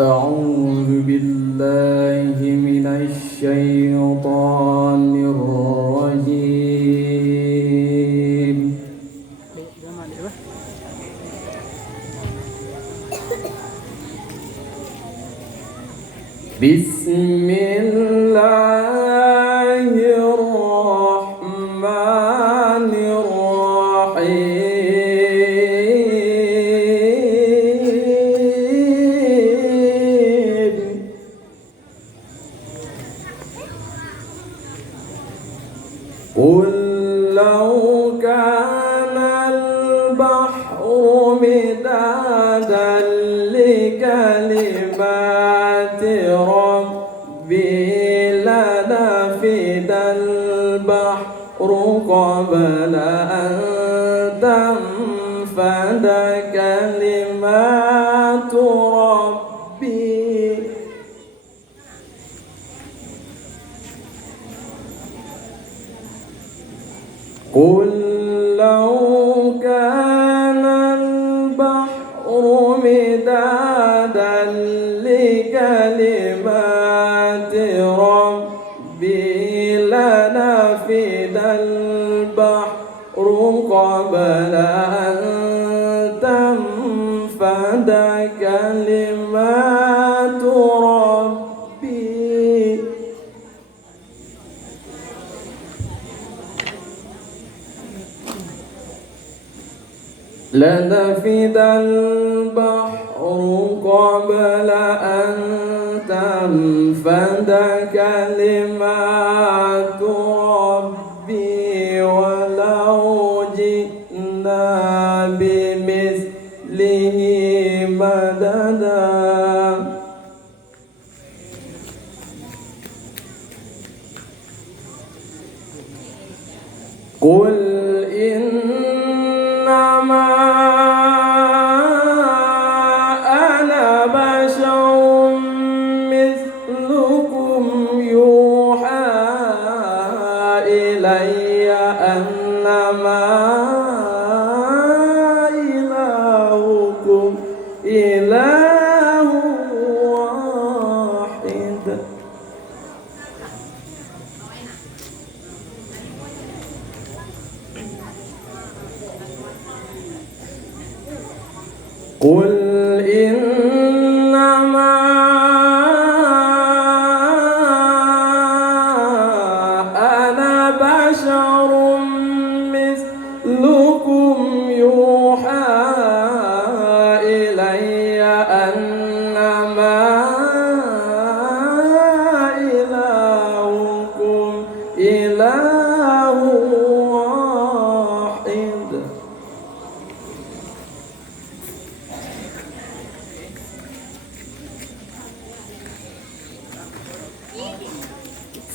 أعوذ بالله من الشيطان الرجيم. بسم الله الرحمن الرحيم. قل لو كان البحر مدادا لكلمات ربي لنفد البحر قبل أن تنفد كلمات ربي. قل لو كان البحر مدادا لكلمات ربي لنفد البحر قبل أن تنفد كلمات ربي. لنفد البحر قبل أن تنفد كلمات ربي ولو جئنا بمثله مددا. قل إنما أنا بشر مثلكم يوحى إلي أنما إلهكم إله واحد. قل إنما أنا بشر مثلكم يوحى إلي أنما إلهكم إله واحد.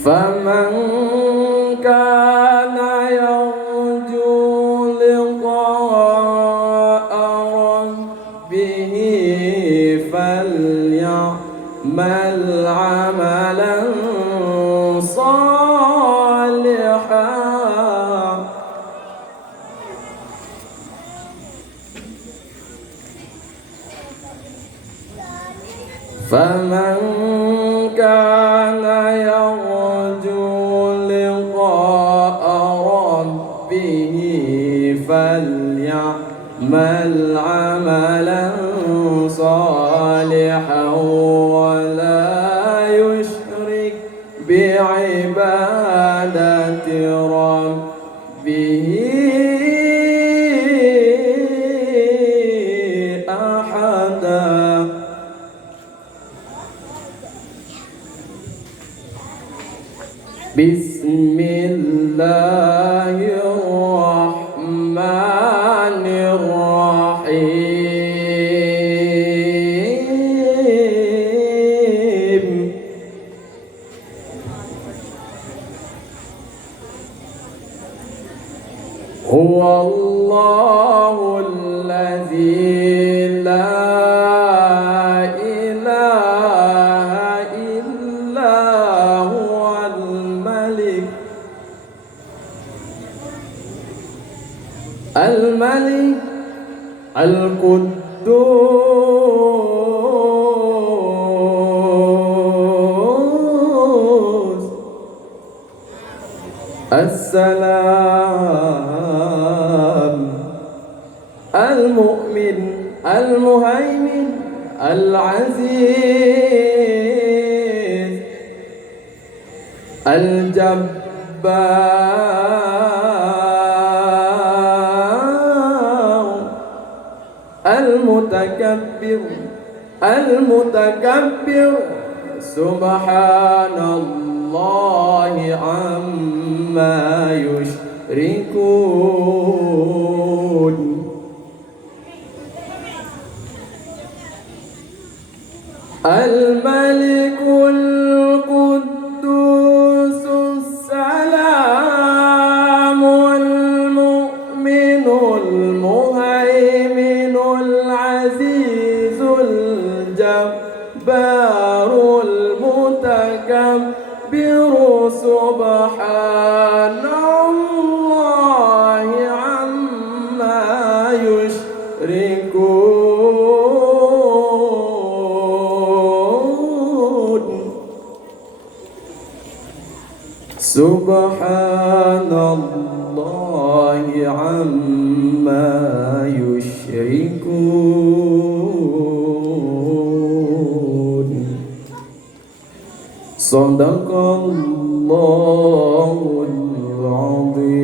فمن كان يرجو لقاء ربه فليعمل عملا صالحا. فمن كان يرجو لقاء ربه فليعمل عملا صالحا ولا يشرك بعبادة ربه أحدا. بسم الله الرحمن الرحيم. هو الله الذي لا إله إلا هو الملك القدوس السلام المؤمن المهيمن العزيز الجبار المتكبر سبحان الله عما يشركون. الملك القدوس السلام المؤمن المهيمن العزيز الجبار المتكبر سبحان الله عما يشركون. سبحان الله عما يشركون. صدق الله العظيم.